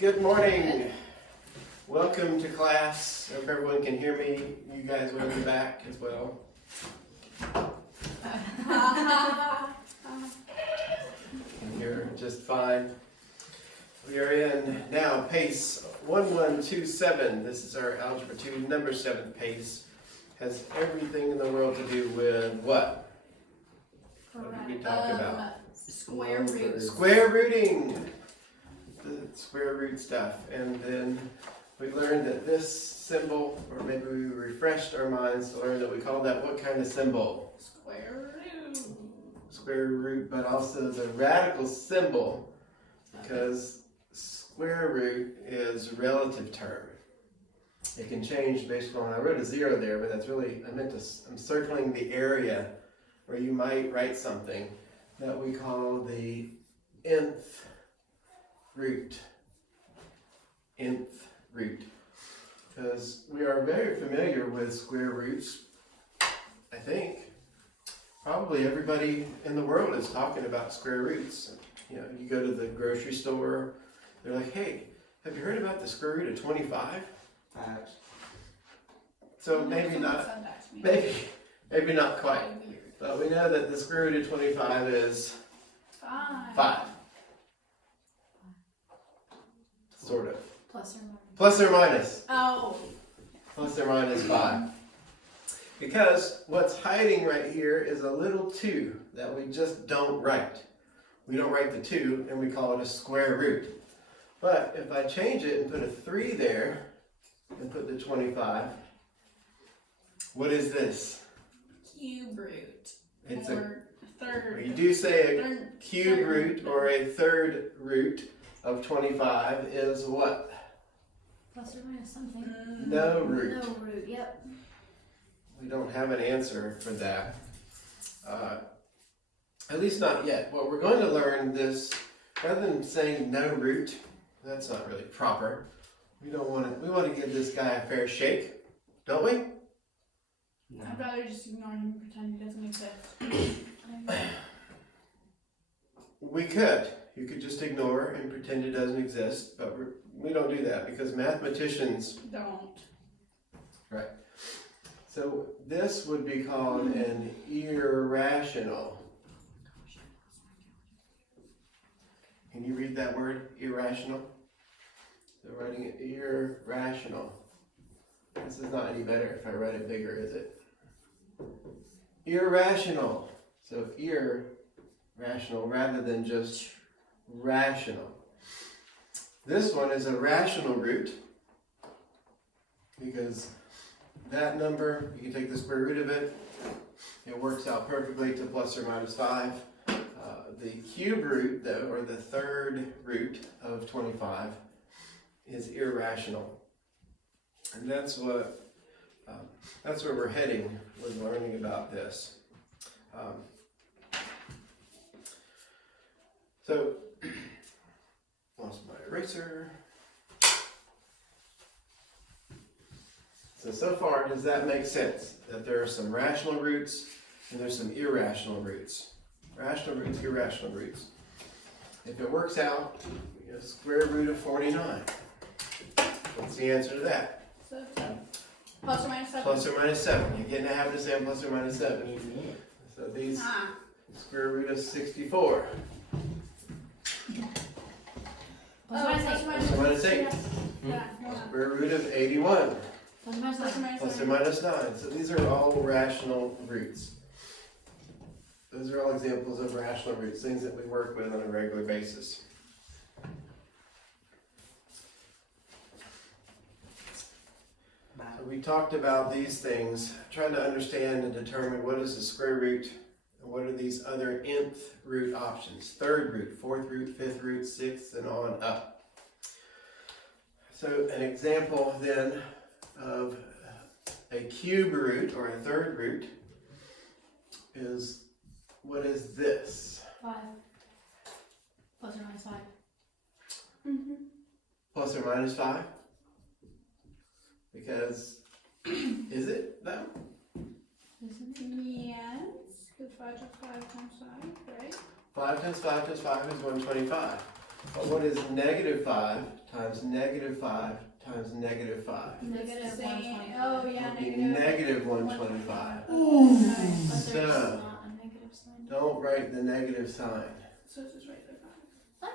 Good morning. Welcome to class. I hope everyone can hear me. You guys are in the back as well. Can hear just fine. We are in now pace 1127. This is our Algebra 2 number 7 pace. Has everything in the world to do with what? What did we talk about? Square root. Square rooting. The square root stuff. And then we learned that this symbol, or maybe we refreshed our minds to learn that we call that what kind of symbol? Square root. Square root, but also the radical symbol, because square root is a relative term. It can change based on, I wrote a 0 there, but that's really, I'm circling the area where you might write something that we call the nth root. Nth root. Because we are very familiar with square roots, I think. Probably everybody in the world is talking about square roots. You know, you go to the grocery store, they're like, hey, have you heard about the square root of 25? So maybe not, maybe not quite. But we know that the square root of 25 is 5. Sort of. Plus or minus. Plus or minus. Oh. Plus or minus 5. Because what's hiding right here is a little 2 that we just don't write. We don't write the 2 and we call it a square root. But if I change it and put a 3 there and put the 25, what is this? Cube root. It's or third. You do say a third, cube third root or a third root of 25 is what? Plus or minus something. No root. No root, yep. We don't have an answer for that. At least not yet. What we're going to learn this, rather than saying no root, that's not really proper. We want to give this guy a fair shake, don't we? No. I'd rather just ignore him and pretend he doesn't exist. We could. You could just ignore and pretend it doesn't exist, but we don't do that because mathematicians don't. Right. So this would be called an irrational. Can you read that word, irrational? So writing it irrational. This is not any better if I write it bigger, is it? Irrational. So irrational rather than just rational. This one is a rational root because that number, you can take the square root of it. It works out perfectly to plus or minus 5. The cube root, though, or the third root of 25, is irrational. And that's where we're heading with learning about this. So, lost my eraser. So far, does that make sense? That there are some rational roots and there's some irrational roots. Rational roots, irrational roots. If it works out, we get a square root of 49. What's the answer to that? So, plus or minus 7. Plus or minus 7. You're getting a habit of saying plus or minus 7. So these square root of 64. Plus or minus 8. Plus or minus 8. Yeah. Square root of 81. Plus or minus 9. Plus or minus 9. So these are all rational roots. Those are all examples of rational roots, things that we work with on a regular basis. So we talked about these things, trying to understand and determine what is the square root and what are these other nth root options. Third root, fourth root, fifth root, sixth, and on up. So an example then of a cube root or a third root is, what is this? 5. Plus or minus 5. Mm-hmm. Plus or minus 5? Because, is it though? Isn't it? Yes. Because 5 times 5 times 5, right? 5 times 5 times 5 is 125. But what is negative 5 times negative 5 times negative 5? Negative Saying- 125. Oh, yeah, Would be negative. negative 125. But there's So- not a negative sign. Don't write the negative sign. So it's just right there. What?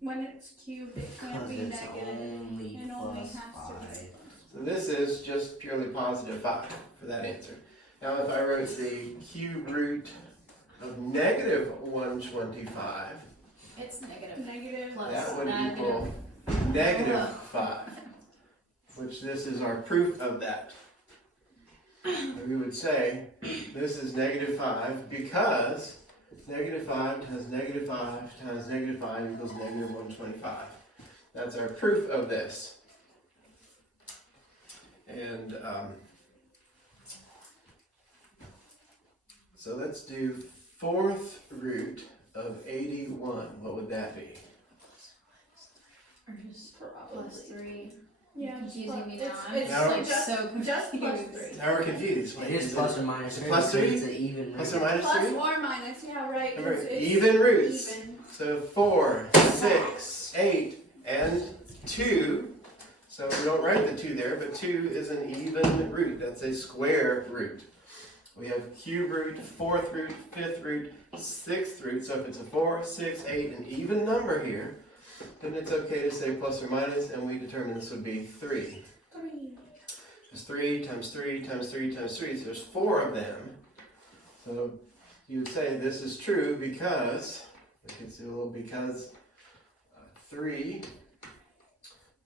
When it's cubed, it can't Because be it's negative. only It only plus has to be. 5. So this is just purely positive 5 for that answer. Now if I wrote the cube root of negative 125, It's negative. Negative. Plus that would negative. equal negative 5, which this is our proof of that. We would say this is negative 5 because negative 5 times negative 5 times negative 5 equals negative 125. That's our proof of this. And so let's do fourth root of 81. What would that be? Or just Probably. plus 3. Yeah. Confusing me now. It's- I'm it's Now like just, so confused. just plus 3. Now we're confused. It is plus or minus Is it 3. plus because 3? It's an even Plus or root. minus Plus 3? or minus, yeah, right. Remember, It's even roots. Even. So 4, 6, 8, and 2. So we don't write the 2 there, but 2 is an even root. That's a square root. We have cube root, fourth root, fifth root, sixth root. So if it's a 4, 6, 8, an even number here, then it's okay to say plus or minus, and we determine this would be 3. 3. It's 3 times 3 times 3 times 3, so there's 4 of them. So you would say this is true because, we can see a little because 3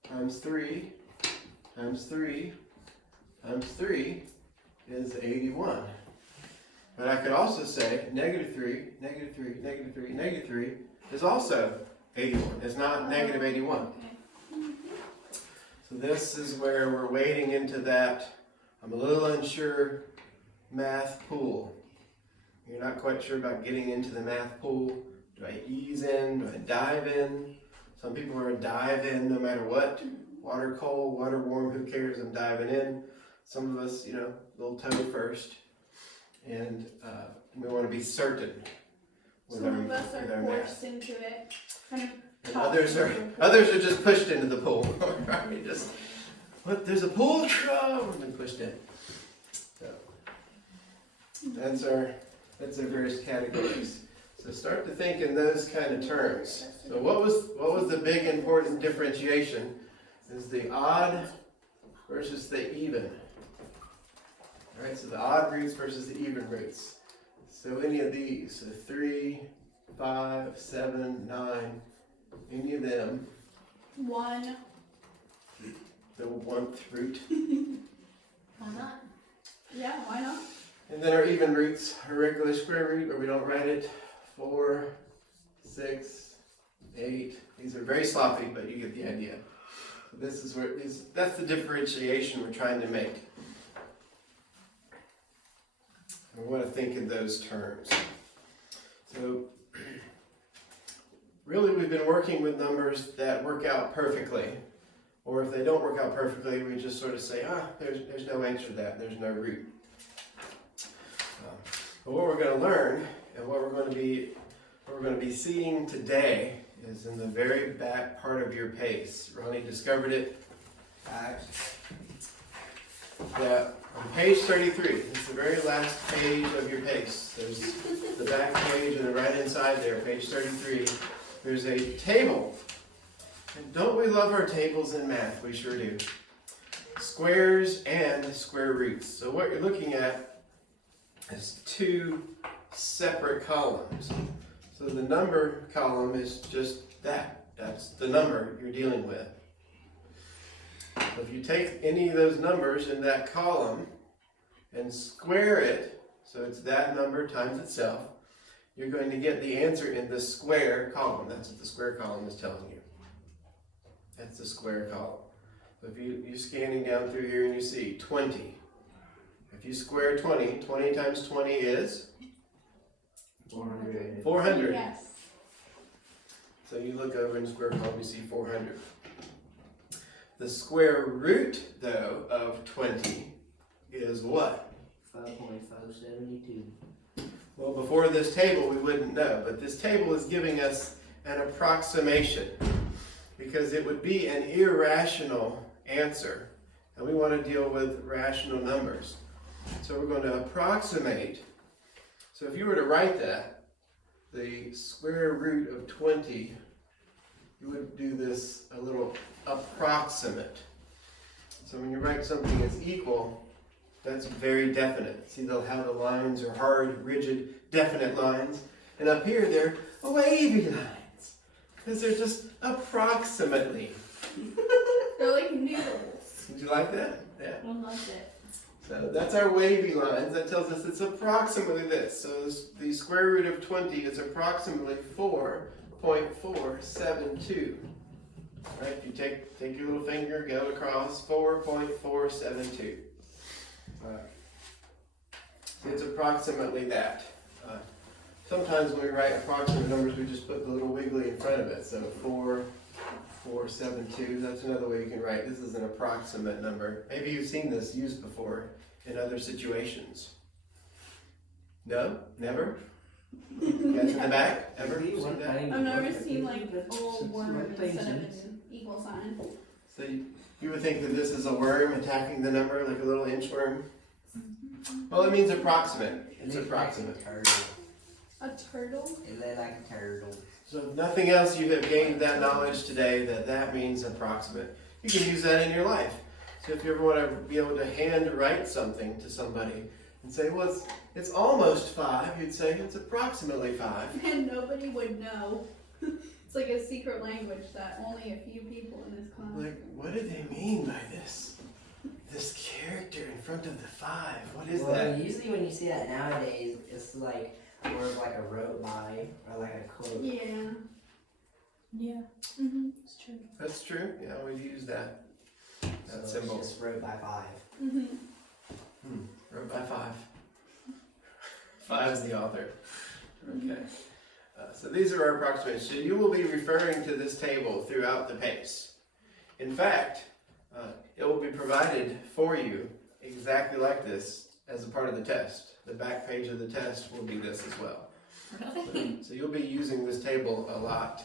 times 3 times 3 times 3 is 81. But I could also say negative 3, negative 3, negative 3, negative 3 is also 81. It's not negative 81. Okay. So this is where we're wading into that, I'm a little unsure, math pool. You're not quite sure about getting into the math pool. Do I ease in? Do I dive in? Some people are a dive in no matter what. Water cold, water warm, who cares? I'm diving in. Some of us, a little toe first. And we want to be certain with Some of us with are our math. forced into it. Kind of And tough. others are just pushed into the pool. Right? Just, what? There's a pool? And been pushed in. So that's our various categories. So start to think in those kind of terms. So what was the big important differentiation? Is the odd versus the even. All right. So the odd roots versus the even roots. So any of these. So 3, 5, 7, 9. Any of them, 1. the 1th root. Why not? Yeah, why not? And then our even roots, our regular square root, where we don't write it. 4, 6, 8. These are very sloppy, but you get the idea. So this is that's the differentiation we're trying to make. We want to think in those terms. So really, we've been working with numbers that work out perfectly. Or if they don't work out perfectly, we just sort of say, there's no answer to that. There's no root. But what we're going to learn and what we're going to be seeing today is in the very back part of your pace. Ronnie discovered it that on page 33, it's the very last page of your pace. There's the back page and the right hand side there, page 33. There's a table. And don't we love our tables in math? We sure do. Squares and square roots. So what you're looking at is 2 separate columns. So the number column is just that. That's the number you're dealing with. So if you take any of those numbers in that column and square it, so it's that number times itself, you're going to get the answer in the square column. That's what the square column is telling you. That's the square column. So if you're scanning down through here and you see 20. If you square 20, 20 times 20 is 400. 400. Yes. So you look over in the square column, you see 400. The square root, though, of 20 is what? 5.572. Well, before this table, we wouldn't know, but this table is giving us an approximation because it would be an irrational answer, and we want to deal with rational numbers. So we're going to approximate. So if you were to write that, the square root of 20, you would do this a little approximate. So when you write something as equal, that's very definite. See how the lines are hard, rigid, definite lines. And up here, they're wavy lines. Because they're just approximately. They're like noodles. Did you like that? Yeah. I loved it. So that's our wavy lines. That tells us it's approximately this. So the square root of 20 is approximately 4.472. Right? If you take your little finger, go across 4.472. It's approximately that. Sometimes when we write approximate numbers, we just put the little wiggly in front of it. So 4.472. That's another way you can write. This is an approximate number. Maybe you've seen this used before in other situations. No? Never? You guys in the back? Ever seen that? I've never seen like a little worm instead of an equal sign. So you would think that this is a worm attacking the number, like a little inchworm? Well, it means approximate. It's approximate. A turtle? It looked like a turtle. So if nothing else, you have gained that knowledge today that means approximate. You can use that in your life. So if you ever want to be able to hand write something to somebody and say, well, it's almost 5, you'd say it's approximately 5. And nobody would know. It's like a secret language that only a few people in this class. Like, what do they mean by this? This character in front of the 5. What is that? Usually when you see that nowadays, it's like a word like a wrote by or like a quote. Yeah. Yeah, Mm-hmm. it's true. That's true. Yeah, we use that So symbol. it's just wrote by 5. Mm-hmm. Wrote by 5. 5 is the author. Okay. So these are our approximations. So you will be referring to this table throughout the PACE. In fact, it will be provided for you exactly like this as a part of the test. The back page of the test will be this as well. Really? So you'll be using this table a lot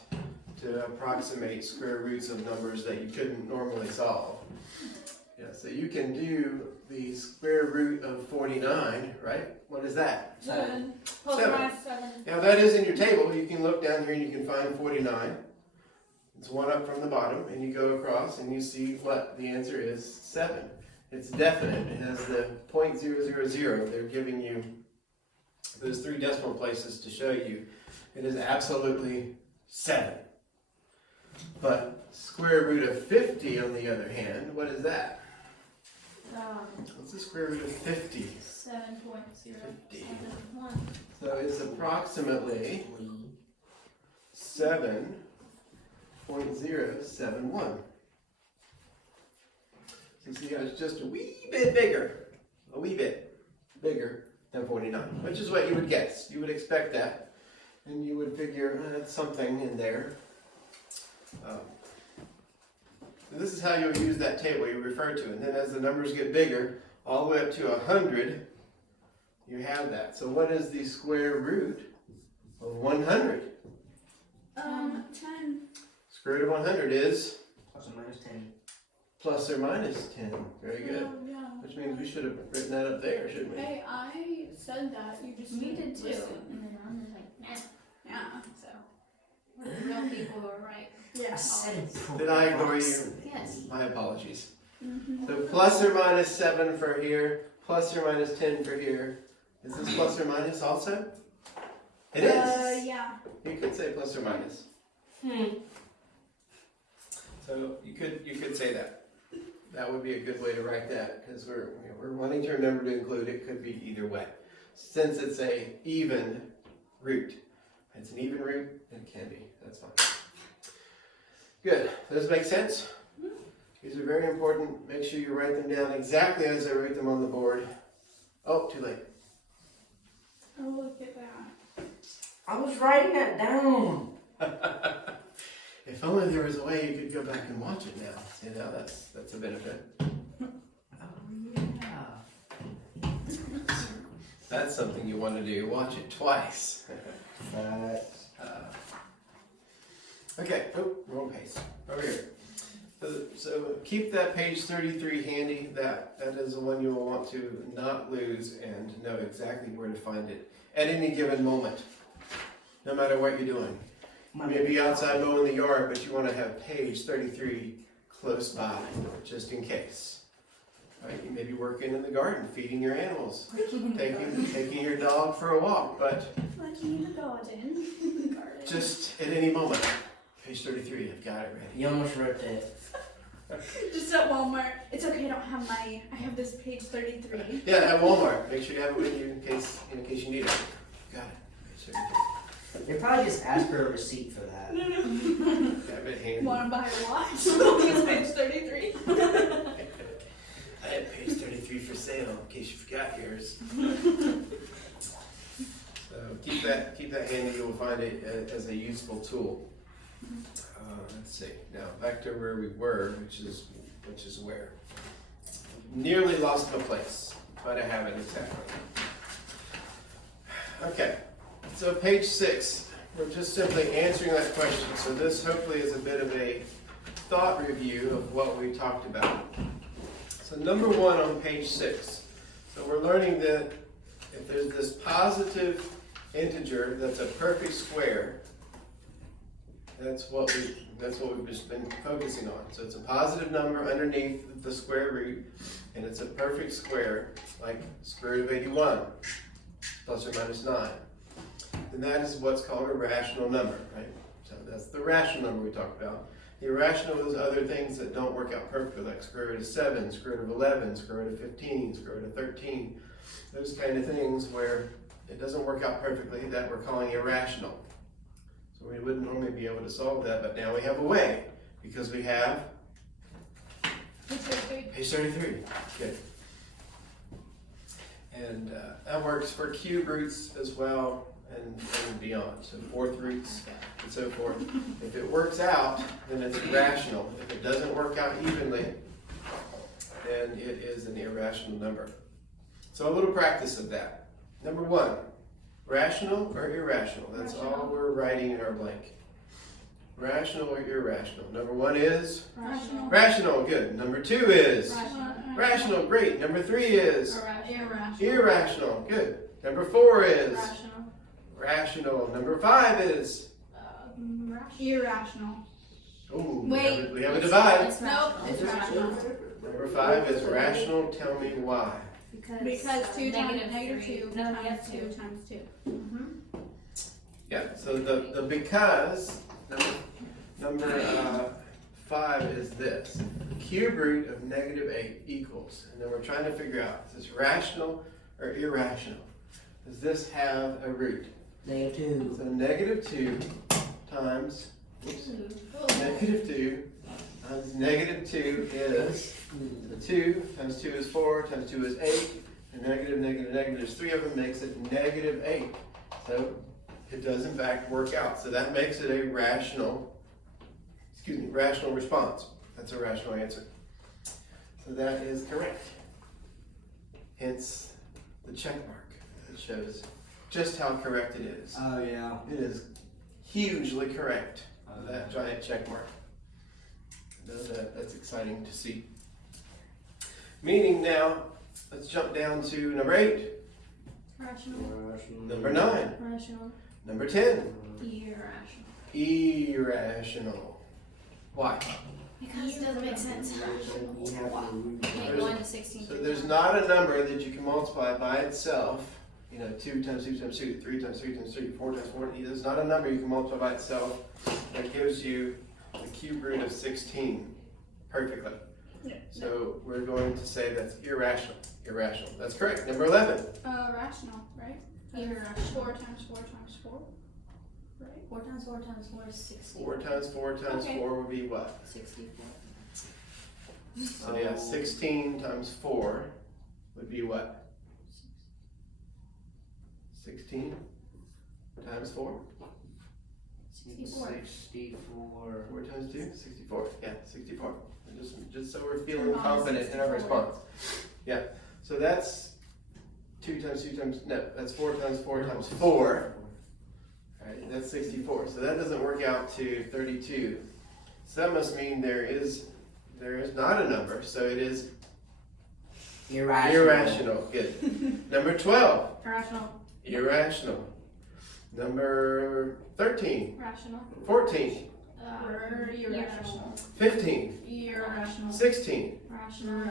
to approximate square roots of numbers that you couldn't normally solve. Yeah, so you can do the square root of 49, right? What is that? 7. Plus or 7. minus 7. Now that is in your table. You can look down here and you can find 49. It's one up from the bottom, and you go across and you see what the answer is, 7. It's definite. It has the 0.000. They're giving you those 3 decimal places to show you. It is absolutely 7. But square root of 50, on the other hand, what is that? What's the square root of 50? 7.071. So it's approximately 7.071. So see how it's just a wee bit bigger than 49, which is what you would guess. You would expect that, and you would figure that's something in there. So this is how you'll use that table you refer to, and then as the numbers get bigger, all the way up to 100, you have that. So what is the square root of 100? 10. Square root of 100 is Plus or minus 10. plus or minus 10. Very good. Oh, yeah. Which means we should have written that up there, shouldn't we? Hey, I said that. You just We didn't did too. listen. And then I'm just like, nah. Yeah. So, we're the real people who are right. Yeah. Did I ignore you? Yes. My apologies. Mm-hmm. So plus or minus 7 for here, plus or minus 10 for here. Is this plus or minus also? It is. Yeah. You could say plus or minus. So you could say that. That would be a good way to write that, because we're wanting to remember to include it could be either way. Since it's a even root. It's an even root, it can be. That's fine. Good. Does this make sense? These are very important. Make sure you write them down exactly as I write them on the board. Oh, too late. Oh, look at that. I was writing that down. If only there was a way you could go back and watch it now. You know, that's a benefit. Oh, yeah. That's something you want to do. Watch it twice. Okay, oh, wrong page. Over here. So keep that page 33 handy. That is the one you will want to not lose and know exactly where to find it at any given moment, no matter what you're doing. You may be outside mowing the yard, but you want to have page 33 close by, just in case. Right? You may be working in the garden, feeding your animals, taking your dog for a walk, but Working in the garden. just at any moment. Page 33, I've got it ready. You almost wrote it. Just at Walmart. It's okay, I don't have I have this page 33. Yeah, at Walmart. Make sure you have it with you in case you need it. Got it. Page 33. They probably just asked for a receipt for that. No. Have it handy. Want to buy a watch? It's page 33. I had page 33 for sale in case you forgot yours. So keep that handy. You'll find it as a useful tool. Let's see. Now back to where we were, which is where. Nearly lost my place, but I have it exactly. Okay. So page 6. We're just simply answering that question. So this hopefully is a bit of a thought review of what we talked about. So number 1 on page 6. So we're learning that if there's this positive integer that's a perfect square, that's what we've just been focusing on. So it's a positive number underneath the square root, and it's a perfect square, like square root of 81, plus or minus 9. And that is what's called a rational number, right? So that's the rational number we talked about. The irrational is other things that don't work out perfectly, like square root of 7, square root of 11, square root of 15, square root of 13. Those kind of things where it doesn't work out perfectly, that we're calling irrational. So we wouldn't normally be able to solve that, but now we have a way, because we have page 33. Good. And that works for cube roots as well, and beyond. So fourth roots and so forth. If it works out, then it's rational. If it doesn't work out evenly, then it is an irrational number. So a little practice of that. Number 1, rational or irrational? That's all we're writing in our blank. Rational or irrational? Number 1 is? Rational. Rational, good. Number 2 is? Rational. Rational, great. Number 3 is? Irrational. Irrational, good. Number 4 is? Rational. Rational. Number 5 is? Irrational. Ooh, Wait. we have a divide. It's Nope, rational. it's rational. Number 5 is rational. Tell me why. Because 2 times negative 3. 2 No, times yes, 2 2. times 2. Yeah, so the because, number 5 is this. Cube root of negative 8 equals. And then we're trying to figure out, is this rational or irrational? Does this have a root? -2. So negative 2 times, negative 2 times negative 2 is, the 2 times 2 is 4, times 2 is 8, and negative, negative, negative, there's 3 of them, makes it negative 8. So it does in fact work out. So that makes it a rational response. That's a rational answer. So that is correct. Hence the check mark. It shows just how correct it is. Oh yeah. It is hugely correct, that giant check mark. That's exciting to see. Meaning now, let's jump down to number 8, Rational. number 9, Rational. number 10, Irrational. irrational. Why? Because it doesn't make sense. You have to root. Okay, 1 to 16. So there's not a number that you can multiply by itself. 2 times 2 times 2, 3 times 3 times 3, 4 times 4. There's not a number you can multiply by itself that gives you the cube root of 16 perfectly. Yeah. So we're going to say that's irrational. Irrational. That's correct. Number 11. Rational, right? Irrational. 4 times 4 times 4. Right? 4 times 4 times 4 is 60. 4 times 4 times Okay. 4 would be what? 64. So yeah, 16 times 4 would be what? 16 times 4? 64. 64. 4 times 2? 64. Yeah, 64. Just so we're feeling Oh, confident in our 64. response. Yeah. So that's 2 times 2 times, no, that's 4 times 4 times 4. Right, that's 64. So that doesn't work out to 32. So that must mean there is not a number. So it is irrational. Good. Number 12. Irrational. Irrational. Number 13. Rational. 14. Irrational. 15. Irrational. 16. Rational.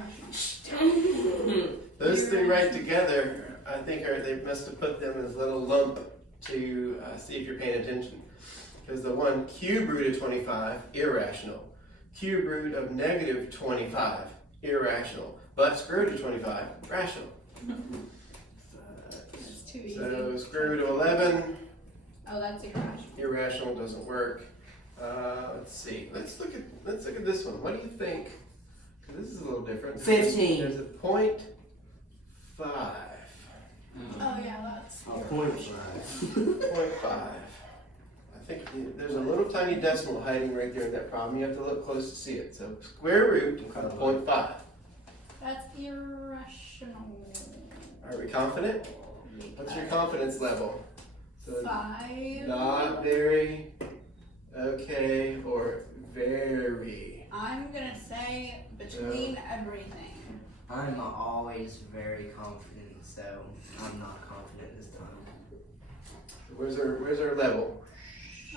Those three right together, I think they must have put them as a little lump to see if you're paying attention. Because the one cube root of 25, irrational. Cube root of negative 25, irrational. But square root of 25, rational. It's too easy. So square root of 11, Oh, that's irrational. irrational, doesn't work. Let's see. Let's look at this one. What do you think? 'Cause this is a little different. 15. There's a 0.5. Oh yeah, that's. 0.5. I think there's a little tiny decimal hiding right there in that problem. You have to look close to see it. So square root of 0.5. That's irrational. Are we confident? What's your confidence level? So 5. not very, okay, or very. I'm gonna say between everything. I'm always very confident, so I'm not confident this time. Where's our level?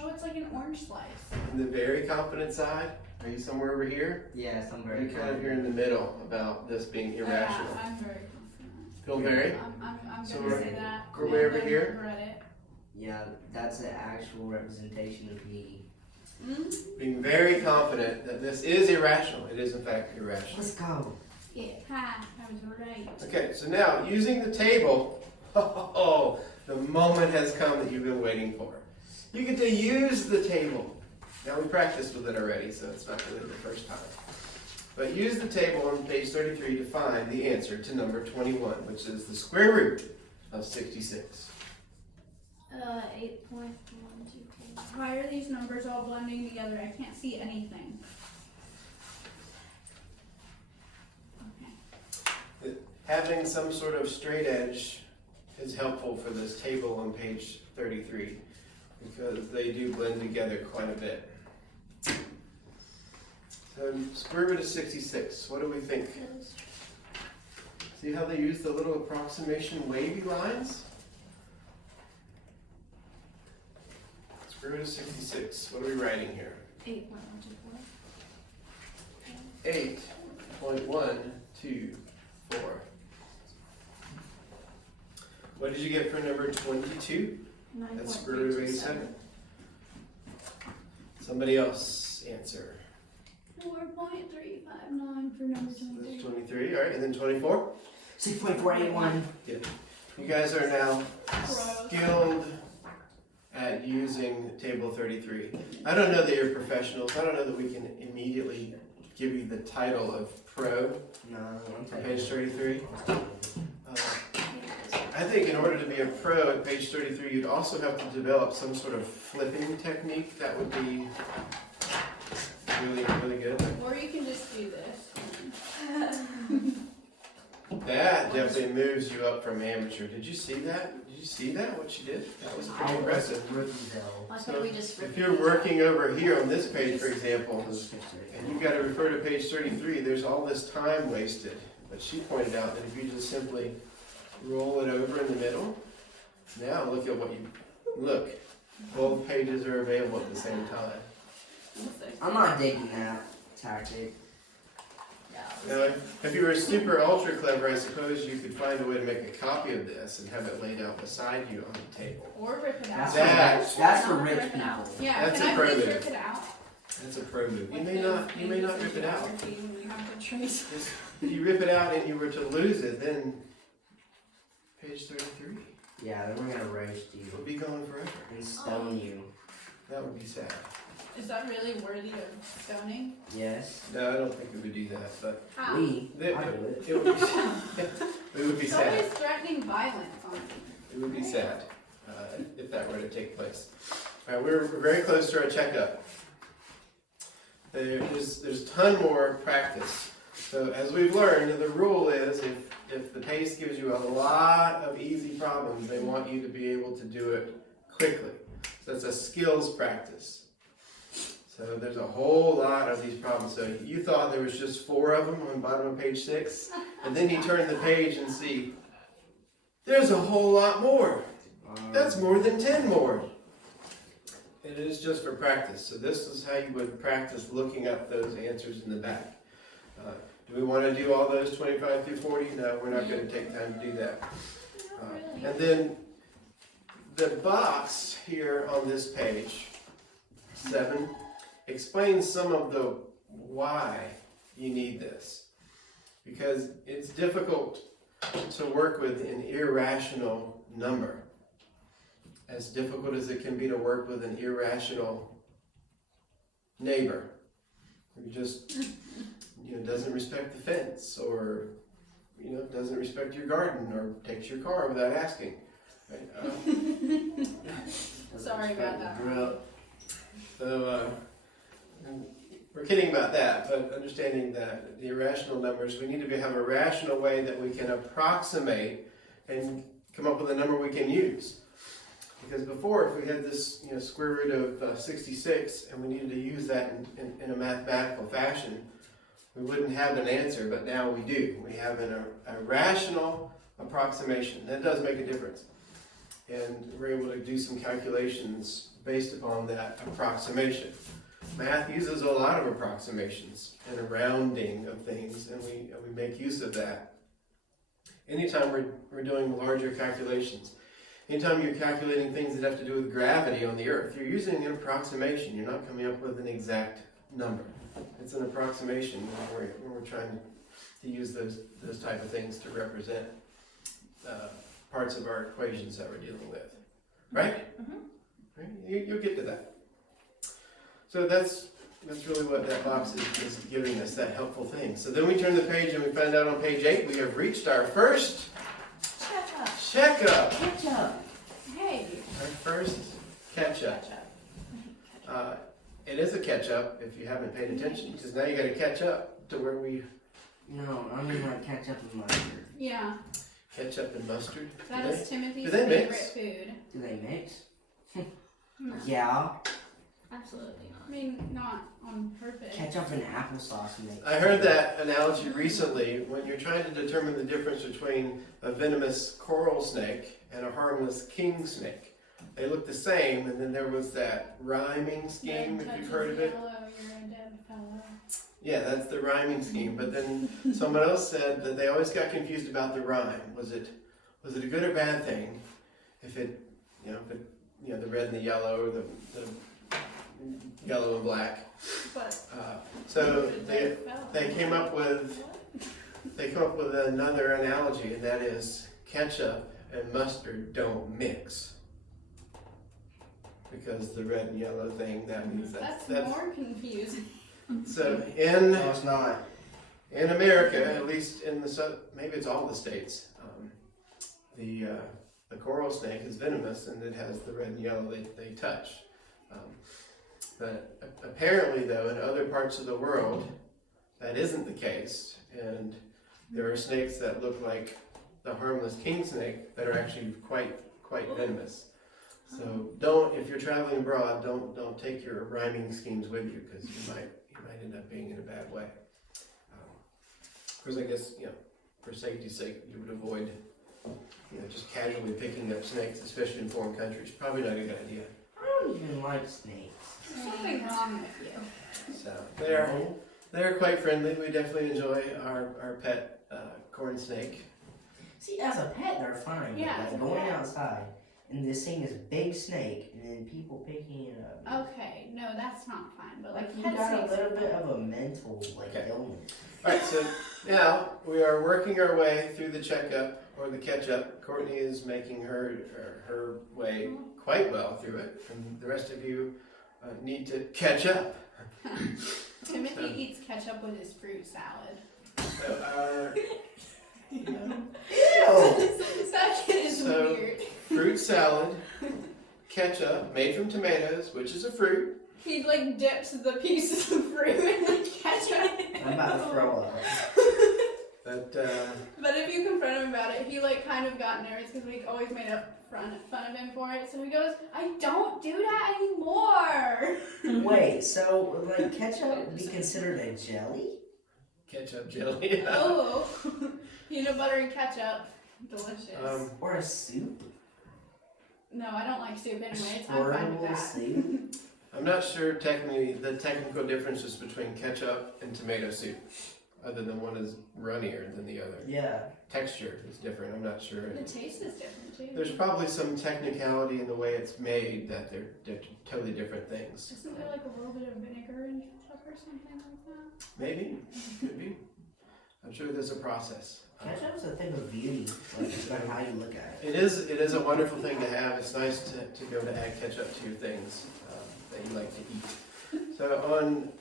Oh, it's like an orange slice. In the very confident side? Are you somewhere over here? Yes, I'm very You're kind of here in the middle about this being irrational. Yeah, I'm very confident. Feel very? I'm So gonna say that. we're way over and then here? regret it. Yeah, that's an actual representation of me. Being very confident that this is irrational. It is in fact irrational. Let's go. Yeah, ha, I was right. Okay, so now using the table, oh, the moment has come that you've been waiting for. You get to use the table. Now we practiced with it already, so it's not really the first time. But use the table on page 33 to find the answer to number 21, which is the square root of 66. 8.124. Why are these numbers all blending together? I can't see anything. Okay. Having some sort of straight edge is helpful for this table on page 33 because they do blend together quite a bit. So square root of 66, what do we think? See how they use the little approximation wavy lines? Square root of 66, what are we writing here? 8.124. 8.124. What did you get for number 22? That's square root of 87. Somebody else answer. 4.359 for number That's 23. 23, alright, and then 24? 6.481. You guys are now skilled at using table 33. I don't know that you're professionals. I don't know that we can immediately give you the title of pro No, I'm for taking page 33. I think in order to be a pro at page 33, you'd also have to develop some sort of flipping technique. That would be really, really good. Or you can just do this. That definitely moves you up from amateur. Did you see that? Did you see that, what she did? That was pretty impressive. Rookie though. Why So, can't we just If you're working over here on this page, for example, Let's and you've got to refer to page 33, there's all this time wasted. But she pointed out that if you just simply roll it over in the middle, now look at what you, look, both pages are available at the same time. I'm not digging that tactic. Now, if you were super ultra clever, I suppose you could find a way to make a copy of this and have it laid out beside you on the table. Or rip it out. That's for rich Rip it out. people. Yeah, That's can a I pro please move. rip it out? That's a pro move. You Like may those not things rip it in out. geography when you have to trace. If you rip it out and you were to lose it, then page 33 Yeah, then we're gonna roast you would be gone forever. and stone you. That would be sad. Is that really worthy of stoning? Yes. No, I don't think it would do that, but How? We. it, I do it. it would be, it would be sad. Somebody's threatening violence on me. It would be sad if that were to take place. All right, we're very close to our checkup. There's a ton more practice. So as we've learned, the rule is if the PACE gives you a lot of easy problems. They want you to be able to do it quickly. So it's a skills practice. So there's a whole lot of these problems. So you thought there was just 4 of them on the bottom of page 6, and then you turn the page and see there's a whole lot more. That's more than 10 more. It is just for practice. So this is how you would practice looking up those answers in the back. Do we want to do all those 25 through 40? No, we're not going to take time to do that. And then the box here on this page, 7, explains some of the why you need this. Because it's difficult to work with an irrational number. As difficult as it can be to work with an irrational neighbor who just doesn't respect the fence, or doesn't respect your garden, or takes your car without asking. Right? Sorry about that. So we're kidding about that, but understanding that the irrational numbers, we need to have a rational way that we can approximate and come up with a number we can use. Because before, if we had this square root of 66 and we needed to use that in a mathematical fashion, we wouldn't have an answer, but now we do. We have a rational approximation. That does make a difference. And we're able to do some calculations based upon that approximation. Math uses a lot of approximations and a rounding of things, and we make use of that. Anytime we're doing larger calculations, anytime you're calculating things that have to do with gravity on the earth, you're using an approximation. You're not coming up with an exact number. It's an approximation when we're trying to use those type of things to represent parts of our equations that we're dealing with. Right? Mm-hmm. Right? You'll get to that. So that's really what that box is giving us, that helpful thing. So then we turn the page and we find out on page 8 we have reached our first checkup. Ketchup. Hey. Our first catch-up. It is a catch-up if you haven't paid attention, because now you got to catch up to where we... No, I mean like ketchup and mustard. Yeah. Ketchup and mustard. That is Timothy's do they favorite mix? food. Do they mix? No. Yeah. Absolutely not. I mean, not on purpose. Ketchup and applesauce mix. I heard that analogy recently when you're trying to determine the difference between a venomous coral snake and a harmless king snake. They look the same, and then there was that rhyming scheme, Red if you've touches heard of it. yellow, you're a dead fellow. Yeah, that's the rhyming scheme. But then someone else said that they always got confused about the rhyme. Was it a good or bad thing if it the red and the yellow, or the yellow and black? But So you're a dead fellow. they came up with another analogy, and that is ketchup and mustard don't mix. Because the red and yellow thing, that means That's that's more confusing. so No, it's not. in America, at least in maybe it's all the states, the coral snake is venomous and it has the red and yellow they touch. But apparently, though, in other parts of the world, that isn't the case, and there are snakes that look like the harmless king snake that are actually quite venomous. So if you're traveling abroad, don't take your rhyming schemes with you, because you might end up being in a bad way. Of course, I guess for safety's sake, you would avoid just casually picking up snakes, especially in foreign countries. Probably not a good idea. I don't even like snakes. There's something wrong with you. So they're quite friendly. We definitely enjoy our pet corn snake. See, as a pet, they're fine. Yeah, But as a like going pet. outside and just seeing this big snake and then people picking it up. Okay, no, that's not fine. But like You pet got a snakes little are bit fine. of a mental illness. All right, so now we are working our way through the checkup or the catch-up. Courtney is making her way quite well through it, and the rest of you need to catch up. Timothy eats ketchup with his fruit salad. So Ew! That kid is So- weird. fruit salad, ketchup made from tomatoes, which is a fruit. He like dips the pieces of fruit in the ketchup. I'm about to throw up. But But if you confront him about it, he like kind of got nervous because we always made fun of him for it. So he goes, "I don't do that anymore." Wait, so like ketchup would be considered a jelly? ketchup jelly. Oh, peanut butter and ketchup, delicious. Or a soup? No, I don't like soup anyway. I'm fine with Swirlable that. soup? I'm not sure technically the technical differences between ketchup and tomato soup, other than one is runnier than the other. Yeah. Texture is different. I'm not sure. The taste is different too. There's probably some technicality in the way it's made that they're totally different things. Isn't there like a little bit of vinegar in ketchup or something like that? Maybe, could be. I'm sure there's a process. Ketchup's a thing of beauty. Like, it's about how you look at it. It is a wonderful thing to have. It's nice to be able to add ketchup to your things that you like to eat. So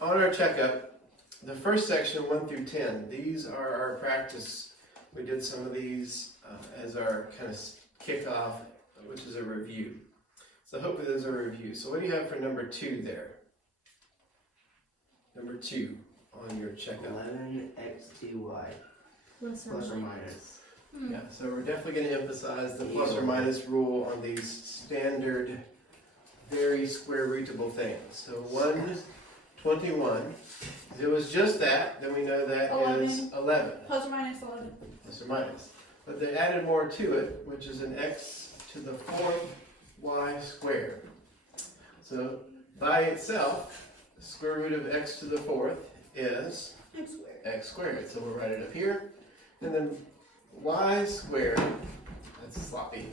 on our checkup, the first section 1 through 10, these are our practice. We did some of these as our kind of kickoff, which is a review. So hopefully there's a review. So what do you have for number 2 there? Number 2 on your checkup. 11x2y. Plus Plus or minus. Yeah, so we're definitely going to emphasize the plus or minus rule on these standard, very square rootable things. So 121. If it was just that, then we know that is 11. Plus or minus 11. Plus or minus. But they added more to it, which is an x to the 4th y squared. So by itself, the square root of x to the 4th is X squared. x squared. So we'll write it up here. And then y squared, that's sloppy,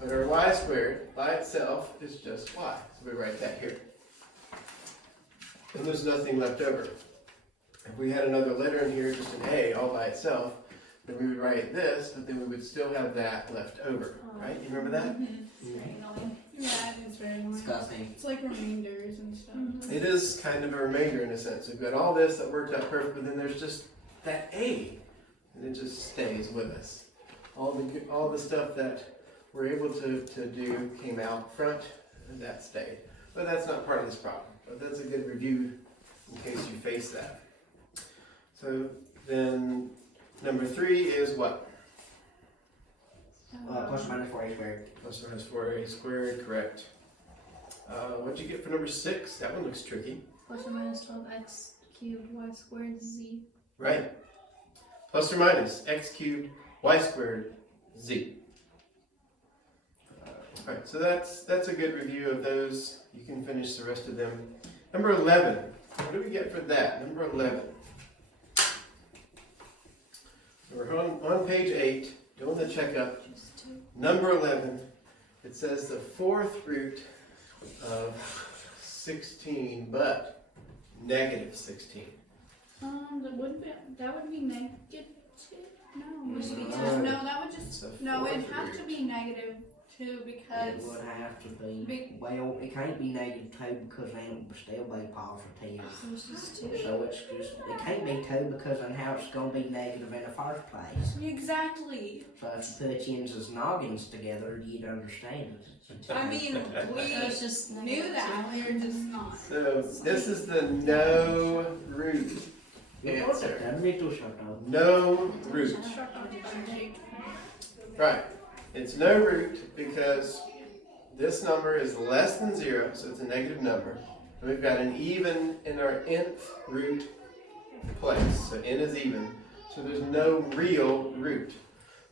but our y squared by itself is just y. So we write that here. And there's nothing left over. If we had another letter in here, just an a all by itself, then we would write this, but then we would still have that left over, right? You remember that? Yeah, it's very annoying. Disgusting. It's like remainders and stuff. It is kind of a remainder in a sense. We've got all this that worked out perfect, but then there's just that a, and it just stays with us. All the stuff that we're able to do came out front, and that stayed. But that's not part of this problem. But that's a good review in case you face that. So then number 3 is what? Plus or minus 4a squared. Plus or minus 4a squared, correct. What'd you get for number 6? That one looks tricky. Plus or minus 12x cubed y squared z. Right. Plus or minus x cubed y squared z. Alright, so that's a good review of those. You can finish the rest of them. Number 11. What do we get for that? Number 11. We're on page 8, doing the checkup. Number 11. It says the 4th root of 16, but negative 16. That would be negative. No, It should be no, that would just It's a no. It'd 4th have root. to be negative 2 because It would have to be. Well, it can't be negative 2 because then it would still be positive. So it's just 2. So it's just, it can't be 2 because then how it's going to be negative in the first place. exactly. So if you put yins noggins together, you'd understand it. I mean, So it's we just knew that. We were just not. So this is the no root answer. No root. Right. It's no root because this number is less than 0, so it's a negative number. And we've got an even in our nth root place. So n is even. So there's no real root.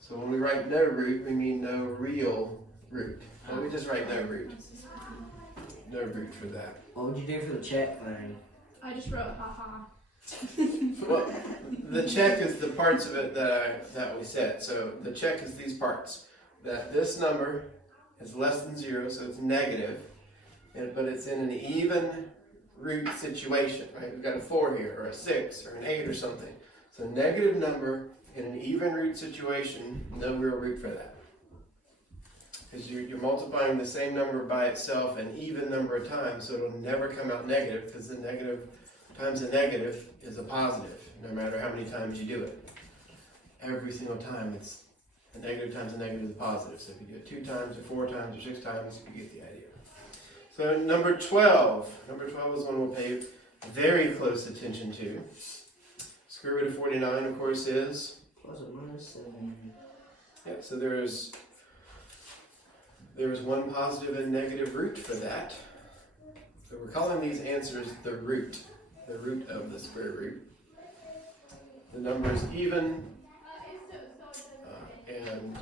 So when we write no root, we mean no real root. So we just write no root. No root for that. What would you do for the check thing? I just wrote haha. Well, the check is the parts of it that we said. So the check is these parts. That this number is less than 0, so it's negative, but it's in an even root situation, right? We've got a 4 here, or a 6, or an 8 or something. So negative number in an even root situation, no real root for that. Because you're multiplying the same number by itself an even number of times, so it'll never come out negative, because the negative times a negative is a positive, no matter how many times you do it. Every single time it's a negative times a negative is a positive. So if you do it 2 times, or 4 times, or 6 times, you get the idea. So number 12. Number 12 is one we'll pay very close attention to. It's Square root of 49, of course, is? Plus or minus 7. Yeah, so there's one positive and negative root for that. So we're calling these answers the root of the square root. The number is even, and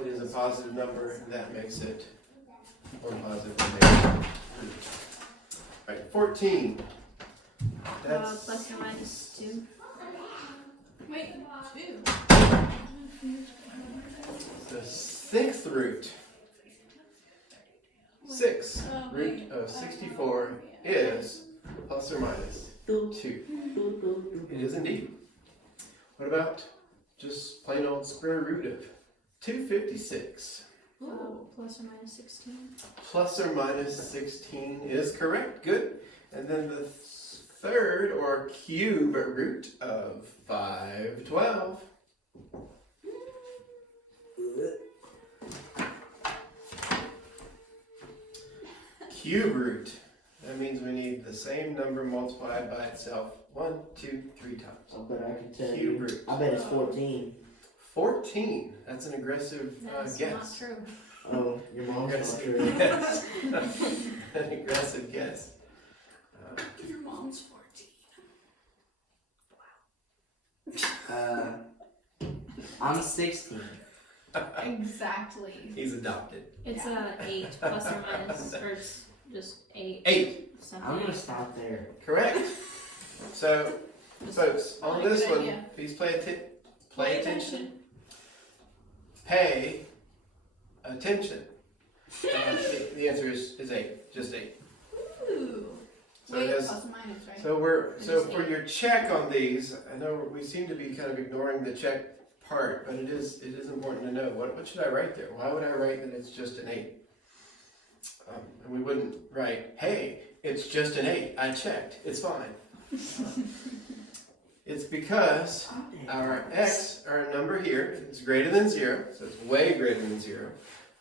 it is a positive number, and that makes it one positive and negative root. Right, 14. That's Plus or minus 2. Wait, 2. the sixth root. 6 Oh, root wait. of 64 is plus or minus 2. It is indeed. What about just plain old square root of 256? Plus or minus 16. Plus or minus 16 is correct. Good. And then the third or cube root of 512. Cube root. That means we need the same number multiplied by itself 1, 2, 3 times. I bet I can tell Cube you. root. I bet it's 14. 14. That's an aggressive That's guess. not true. Oh, your mom's not Aggressive true. guess. An aggressive guess. Your mom's 14. I'm 16. Exactly. He's adopted. It's 8 plus or minus, or it's just 8. 8. Something. I'm gonna stop there. Correct. So, Just- folks, on Not a this good one, idea. please pay attention. Pay attention. The answer is 8. Just 8. Ooh. So Wait, it has- plus or minus, right? So for your check on these, I know we seem to be kind of ignoring the check part, but it is important to know what should I write there? Why would I write that it's just an 8? And we wouldn't write, hey, it's just an 8. I checked. It's fine. It's because our x, our number here, is greater than 0, so it's way greater than 0.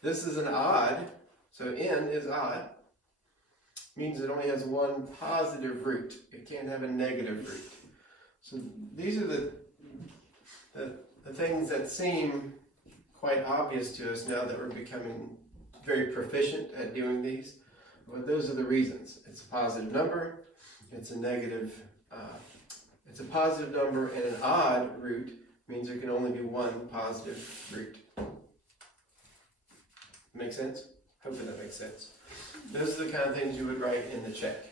This is an odd, so n is odd. Means it only has one positive root. It can't have a negative root. So these are the things that seem quite obvious to us now that we're becoming very proficient at doing these. But those are the reasons. It's a positive number. It's a negative. It's a positive number, and an odd root means there can only be one positive root. Make sense? Hopefully that makes sense. Those are the kind of things you would write in the check.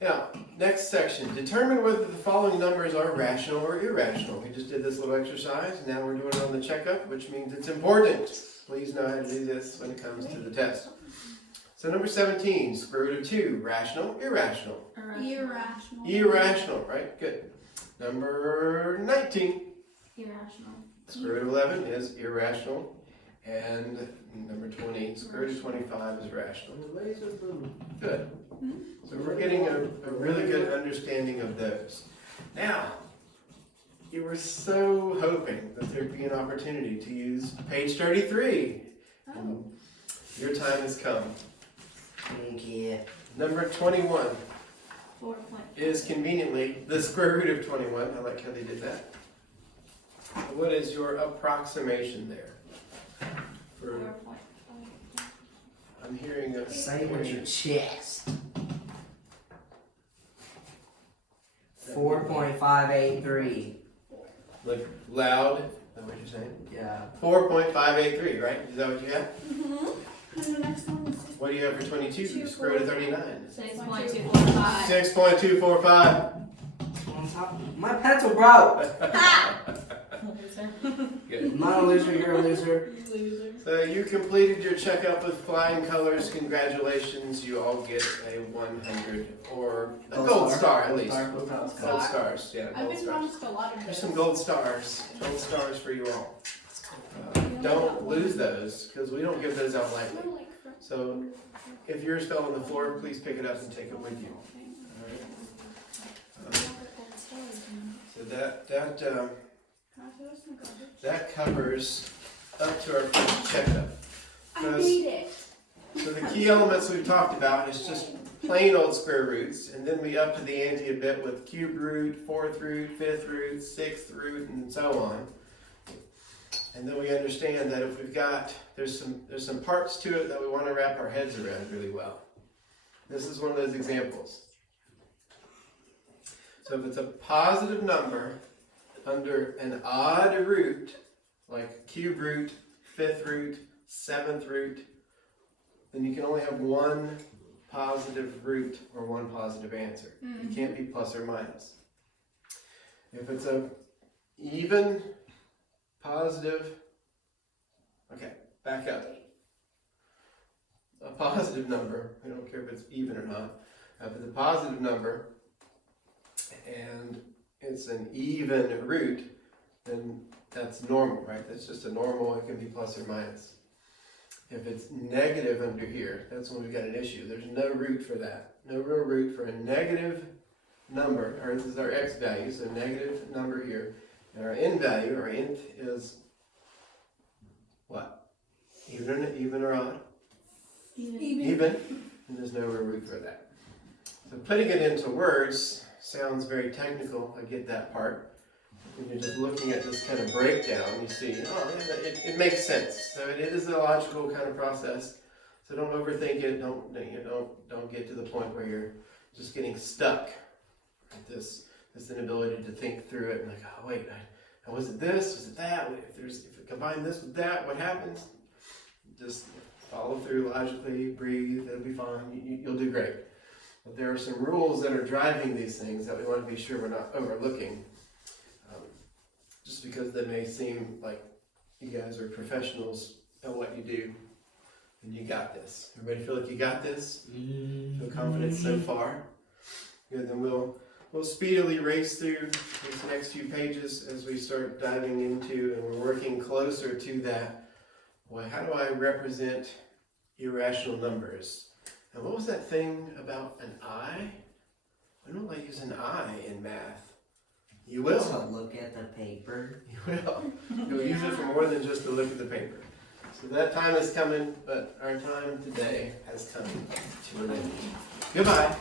Now, next section. Determine whether the following numbers are rational or irrational. We just did this little exercise. Now we're doing it on the checkup, which means it's important. Please know how to do this when it comes to the test. So number 17, square root of 2, rational, irrational. Irrational. Irrational, right? Good. Number 19, Irrational. square root of 11 is irrational. And number 20, square root of 25 is rational. Good. So we're getting a really good understanding of those. Now, you were so hoping that there'd be an opportunity to use page 33. Oh. Your time has come. Thank you. Number 21 4 is conveniently the square root of 21. I like how they did that. What is your approximation there? For, 4.5. I'm hearing a Say it with your chest. 4.583. Look loud. Is that what you're saying? Yeah. 4.583, right? Is that what you have? Mm-hmm. And the next one is What do you have for 22? Square root of 39. 6.245. 6.245. On top. My pencil broke. Loser. Good. I'm not a loser. You're a loser. Loser. So you completed your checkup with flying colors. Congratulations. You all get a 100 or a gold star at least. Gold stars. Yeah, I've gold been stars. promised a lot of There's those. some gold stars. Gold stars for you all. Don't lose those because we don't give those out lightly. So if yours fell on the floor, please pick it up and take it with you. All right. So that covers up to our first checkup. I made it. So the key elements we've talked about is just plain old square roots, and then we up to the ante a bit with cube root, fourth root, fifth root, sixth root, and so on. And then we understand that if we've got, there's some parts to it that we want to wrap our heads around really well. This is one of those examples. So if it's a positive number under an odd root, like cube root, fifth root, seventh root, then you can only have one positive root or one positive answer. Mm-hmm. It can't be plus or minus. If it's a even positive, okay, back up. A positive number, we don't care if it's even or not. If it's a positive number and it's an even root, then that's normal, right? That's just a normal, it can be plus or minus. If it's negative under here, that's when we've got an issue. There's no root for that. No real root for a negative number, or this is our x value, so negative number here. And our n value, our nth is what? Even or odd? Even. And there's no real root for that. So putting it into words sounds very technical. I get that part. When you're just looking at this kind of breakdown, you see, oh, yeah, it makes sense. So it is a logical kind of process. So don't overthink it. Don't get to the point where you're just getting stuck with this inability to think through it and like, oh wait, was it this? Was it that? If I combine this with that, what happens? Just follow through logically, breathe. It'll be fine. You'll do great. But there are some rules that are driving these things that we want to be sure we're not overlooking. Just because they may seem like you guys are professionals at what you do, and you got this. Everybody feel like you got this? Feel confident so far? Good, then we'll speedily race through these next few pages as we start diving into, and we're working closer to that. Well, how do I represent irrational numbers? And what was that thing about an I? I don't like using I in math. You will. So look at the paper. You will. You'll use it for more than just to look at the paper. So that time is coming, but our time today has come to an end. Goodbye.